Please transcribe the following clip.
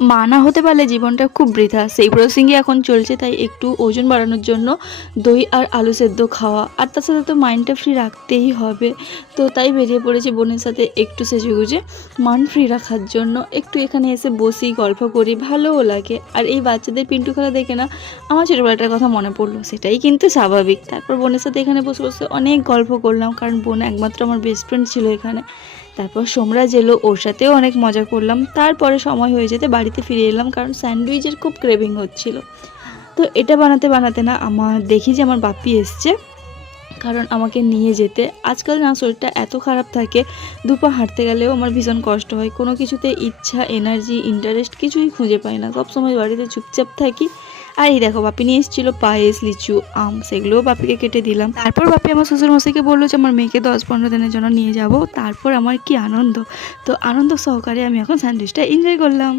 মা না হতে পারলে জীবনটা খুব বৃথা, সেই প্রসঙ্গে এখন চলছে। তাই একটু ওজন বাড়ানোর জন্য দই আর আলু সেদ্ধ খাওয়া, আর তার সাথে তো মাইন্ডটা ফ্রি রাখতেই হবে। তো তাই বেরিয়ে পড়েছি বোনের সাথে একটু সেজেগুজে মান ফ্রি রাখার জন্য। একটু এখানে এসে বসি, গল্প করি, ভালোও লাগে। আর এই বাচ্চাদের পিন্টু খেলা দেখে না আমার ছোটোবেলাটার কথা মনে পড়লো, সেটাই কিন্তু স্বাভাবিক। তারপর বোনের সাথে এখানে বসে বসে অনেক গল্প করলাম, কারণ বোন একমাত্র আমার বেস্ট ফ্রেন্ড ছিল এখানে। তারপর সোমরাজ এলো, ওর সাথেও অনেক মজা করলাম। তারপরে সময় হয়ে যেতে বাড়িতে ফিরে এলাম, কারণ স্যান্ডউইচের খুব ক্রেভিং হচ্ছিল। তো এটা বানাতে বানাতে না দেখি যে আমার বাপি এসছে, কারণ আমাকে নিয়ে যেতে। আজকাল না শরীরটা এত খারাপ থাকে, দুপা হাঁটতে গেলেও আমার ভীষণ কষ্ট হয়, কোনো কিছুতে ইচ্ছা, এনার্জি, ইন্টারেস্ট কিছুই খুঁজে পাই না, সবসময় বাড়িতে চুপচাপ থাকি। আর এই দেখো বাপি নিয়ে এসেছিলো পায়েস, লিচু, আম, সেগুলোও বাপিকে কেটে দিলাম। তারপর বাপি আমার শ্বশুরমশাইকে বললো যে আমার মেয়েকে 10-15 দিনের জন্য নিয়ে যাব। তারপর আমার কি আনন্দ! তো আনন্দ সহকারে আমি এখন স্যান্ডউইচটা এনজয় করলাম।